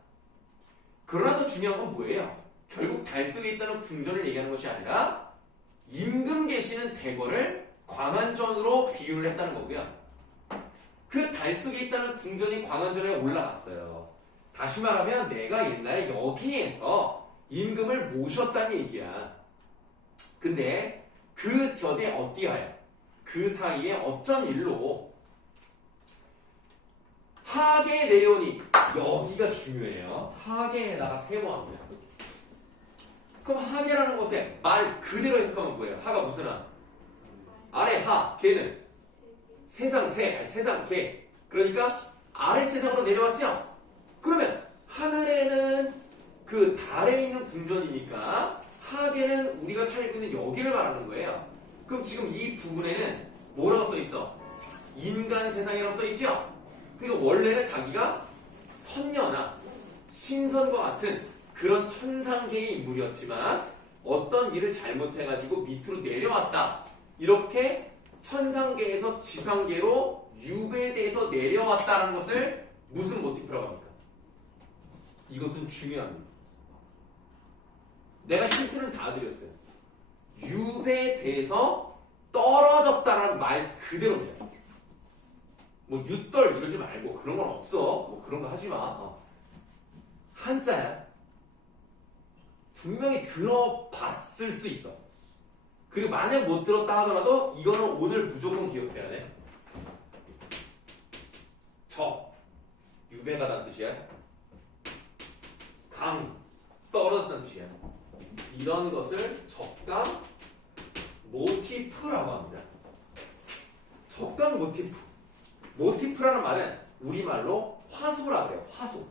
그러나 더 중요한 건 뭐예요? 결국 달 속에 있다는 궁전을 얘기하는 것이 아니라 임금 계시는 대궐을 광안전으로 비유를 했다는 거고요. 그 달 속에 있다는 궁전이 광안전에 올라갔어요. 다시 말하면 내가 옛날에 여기에서 임금을 모셨다는 얘기야. 근데 그 곁에 어디하여 그 사이에 어쩐 일로 하계에 내려오니, 여기가 중요해요. 하계에다가 세모합니다. 그럼 하계라는 것에 말 그대로 해석하면 뭐예요? 하가 무슨 하? 아래 하, 계는 세상 세, 세상 계. 그러니까 아래 세상으로 내려왔죠? 그러면 하늘에는 그 달에 있는 궁전이니까 하계는 우리가 살고 있는 여기를 말하는 거예요. 그럼 지금 이 부분에는 뭐라고 써 있어? 인간 세상이라고 써 있죠? 그러니까 원래는 자기가 선녀나 신선과 같은 그런 천상계의 인물이었지만 어떤 일을 잘못해가지고 밑으로 내려왔다. 이렇게 천상계에서 지상계로 유배돼서 내려왔다는 것을 무슨 모티프라고 합니까? 이것은 중요합니다. 내가 힌트는 다 드렸어요. 유배돼서 떨어졌다라는 말 그대로입니다. 뭐 유떨 이러지 말고 그런 건 없어. 뭐 그런 거 하지 마. 한자야. 분명히 들어봤을 수 있어. 그리고 만약 못 들었다 하더라도 이거는 오늘 무조건 기억해야 돼. 유배가다는 뜻이야. 강, 떨어졌다는 뜻이야. 이런 것을 적강 모티프라고 합니다. 적강 모티프. 모티프라는 말은 우리말로 화소라 그래요. 화소.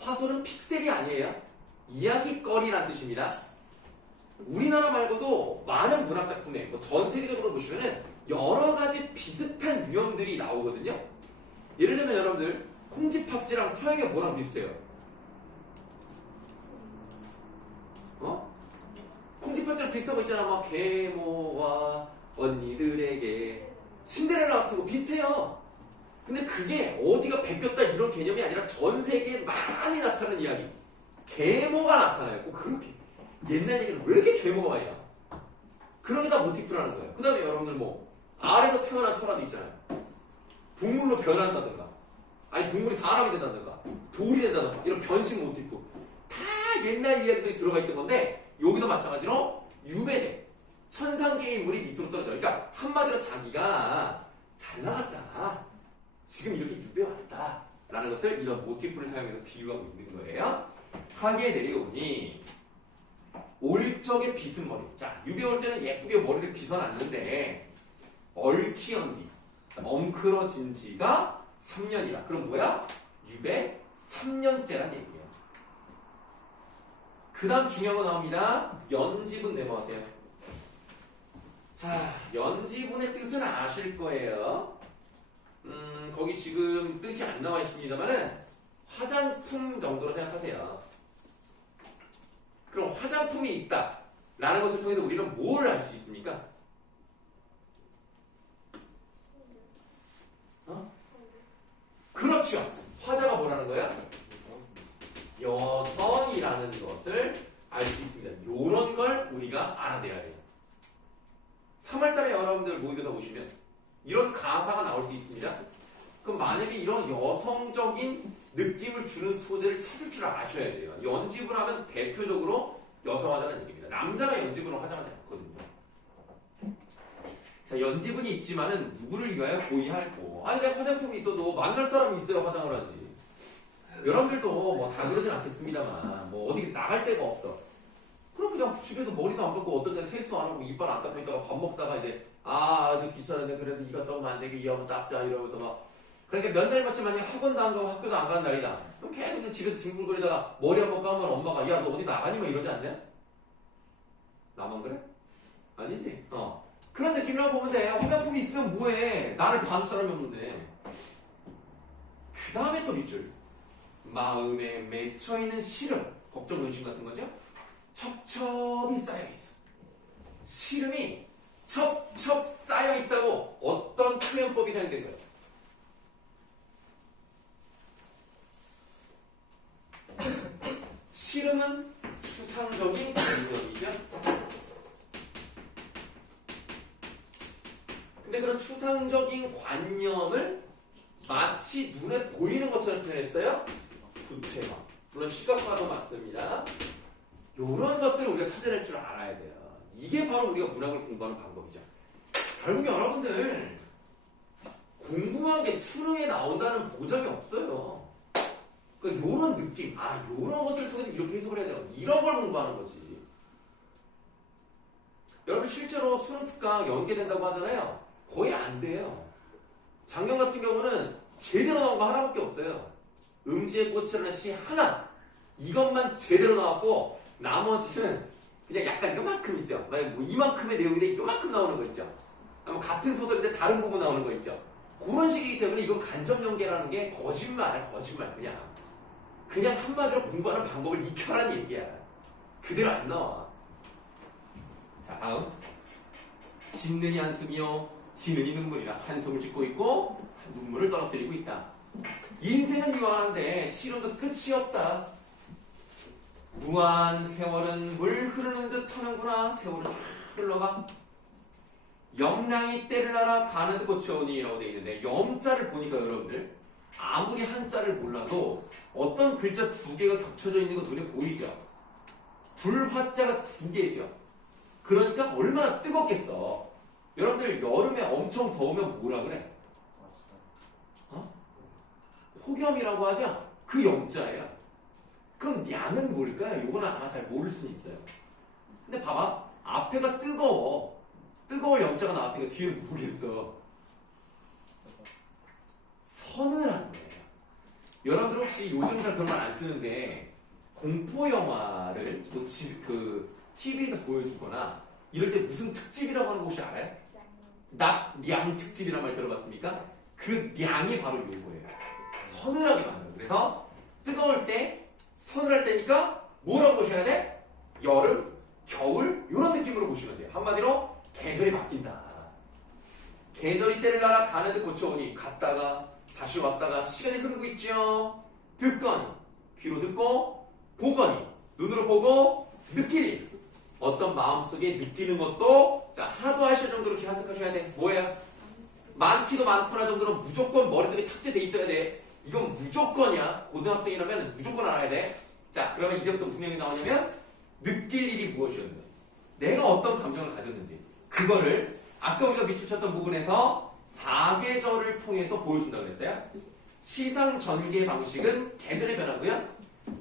화소는 픽셀이 아니에요. 이야기거리라는 뜻입니다. 우리나라 말고도 많은 문학작품에 전 세계적으로 보시면은 여러 가지 비슷한 유형들이 나오거든요. 예를 들면 여러분들 콩쥐팥쥐랑 서양의 뭐랑 비슷해요? 콩쥐팥쥐랑 비슷한 거 있잖아. 막 계모와 언니들에게 신데렐라 같은 거 비슷해요. 근데 그게 어디가 베꼈다 이런 개념이 아니라 전 세계에 많이 나타나는 이야기. 계모가 나타나요. 꼭 그렇게. 옛날 얘기는 왜 이렇게 계모가 많이 나? 그런 게 다 모티프라는 거예요. 그 다음에 여러분들 뭐 알에서 태어난 소라도 있잖아요. 동물로 변한다든가, 아니 동물이 사람이 된다든가, 돌이 된다든가, 이런 변신 모티프 다 옛날 이야기 속에 들어가 있던 건데 여기도 마찬가지로 유배돼. 천상계의 인물이 밑으로 떨어져. 그러니까 한마디로 자기가 잘 나갔다, 지금 이렇게 유배 왔다 라는 것을 이런 모티프를 사용해서 비유하고 있는 거예요. 하계에 내려오니 올 적에 빗은 머리. 자, 유배 올 때는 예쁘게 머리를 빗어놨는데 얼키언디 엉클어진 지가 3년이라. 그럼 뭐야? 유배 3년째란 얘기예요. 그 다음 중요한 거 나옵니다. 연지분 네모하세요. 자, 연지분의 뜻은 아실 거예요. 거기 지금 뜻이 안 나와 있습니다만은 화장품 정도로 생각하세요. 그럼 화장품이 있다 라는 것을 통해서 우리는 뭘 알 수 있습니까? 그렇죠. 화자가 뭐라는 거야? 여성이라는 것을 알 수 있습니다. 이런 걸 우리가 알아내야 돼요. 3월달에 여러분들 모의고사 보시면 이런 가사가 나올 수 있습니다. 그럼 만약에 이런 여성적인 느낌을 주는 소재를 찾을 줄 아셔야 돼요. 연집을 하면 대표적으로 여성화자라는 얘기입니다. 남자가 연집으로 화장하지 않거든요. 자, 연지분이 있지만은 누구를 위하여 고의할고, 아니 내가 화장품이 있어도 만날 사람이 있어야 화장을 하지. 여러분들도 뭐 다 그러진 않겠습니다만 뭐 어디 나갈 데가 없어. 그럼 그냥 집에서 머리도 안 감고 어떤 데 세수 안 하고 이빨 안 닦고 있다가 밥 먹다가 이제 좀 귀찮은데 그래도 이가 썩으면 안 되게 이 한번 닦자 이러면서 막. 그러니까 몇 달 마치 만약에 학원도 안 가고 학교도 안 가는 날이다. 그럼 계속 그냥 집에서 뒹굴거리다가 머리 한번 감으면 엄마가 야 너 어디 나가니? 뭐 이러지 않냐? 나만 그래? 아니지? 그런 느낌이라고 보면 돼. 화장품이 있으면 뭐해? 나를 봐줄 사람이 없는데. 그 다음에 또 밑줄. 마음에 맺혀있는 시름, 걱정, 근심 같은 거죠? 첩첩이 쌓여있어. 시름이 첩첩 쌓여있다고 어떤 표현법이 사용된 거예요? 시름은 추상적인 관념이죠. 근데 그런 추상적인 관념을 마치 눈에 보이는 것처럼 표현했어요. 구체화. 물론 시각화도 맞습니다. 이런 것들을 우리가 찾아낼 줄 알아야 돼요. 이게 바로 우리가 문학을 공부하는 방법이죠. 결국 여러분들 공부한 게 수능에 나온다는 보장이 없어요. 그러니까 이런 느낌, 이런 것을 통해서 이렇게 해석을 해야 돼요. 이런 걸 공부하는 거지. 여러분 실제로 수능 특강 연계된다고 하잖아요. 거의 안 돼요. 작년 같은 경우는 제대로 나온 거 하나밖에 없어요. 음지의 꽃이라는 시 하나. 이것만 제대로 나왔고 나머지는 그냥 약간 요만큼 있죠. 만약 뭐 이만큼의 내용인데 요만큼 나오는 거 있죠. 아니면 같은 소설인데 다른 부분 나오는 거 있죠. 그런 식이기 때문에 이건 간접 연계라는 게 거짓말 그냥 한마디로 공부하는 방법을 익혀라는 얘기야. 그대로 안 나와. 자, 다음. 짓느니 한숨이요 지느니 눈물이라. 한숨을 짓고 있고 눈물을 떨어뜨리고 있다. 인생은 유한한데 시름도 끝이 없다. 무한 세월은 물 흐르는 듯 하는구나. 세월은 쫙 흘러가. 염량이 때를 날아 가는 듯 고쳐오니 라고 되어 있는데 염자를 보니까 여러분들 아무리 한자를 몰라도 어떤 글자 두 개가 겹쳐져 있는 거 눈에 보이죠? 불화자가 두 개죠. 그러니까 얼마나 뜨겁겠어. 여러분들 여름에 엄청 더우면 뭐라 그래? 폭염이라고 하죠? 그 염자예요. 그럼 양은 뭘까요? 요거는 아마 잘 모를 수는 있어요. 근데 봐봐. 앞에가 뜨거워. 뜨거울 염자가 나왔으니까 뒤에는 모르겠어. 서늘한 거예요. 여러분들 혹시 요즘 잘 그런 말 안 쓰는데 공포 영화를 TV에서 보여주거나 이럴 때 무슨 특집이라고 하는 거 혹시 알아요? 낙량 특집이란 말 들어봤습니까? 그 량이 바로 요거예요. 서늘하게 만드는. 그래서 뜨거울 때, 서늘할 때니까 뭐라고 보셔야 돼? 여름, 겨울 이런 느낌으로 보시면 돼요. 한마디로 계절이 바뀐다. 계절이 때를 날아 가는 듯 고쳐오니 갔다가 다시 왔다가 시간이 흐르고 있죠. 듣거니 귀로 듣고 보거니 눈으로 보고 느끼니 어떤 마음속에 느끼는 것도 자 하도 하실 정도로 이렇게 해석하셔야 돼. 뭐예요? 많기도 많구나 정도로 무조건 머릿속에 탑재돼 있어야 돼. 이건 무조건이야. 고등학생이라면 무조건 알아야 돼. 자 그러면 이제부터 무슨 내용이 나오냐면 느낄 일이 무엇이었는지 내가 어떤 감정을 가졌는지 그거를 아까 우리가 밑줄 쳤던 부분에서 사계절을 통해서 보여준다고 했어요. 시상 전개 방식은 계절의 변화고요.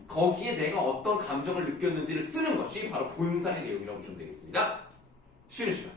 거기에 내가 어떤 감정을 느꼈는지를 쓰는 것이 바로 본산의 내용이라고 보시면 되겠습니다. 쉬는 시간.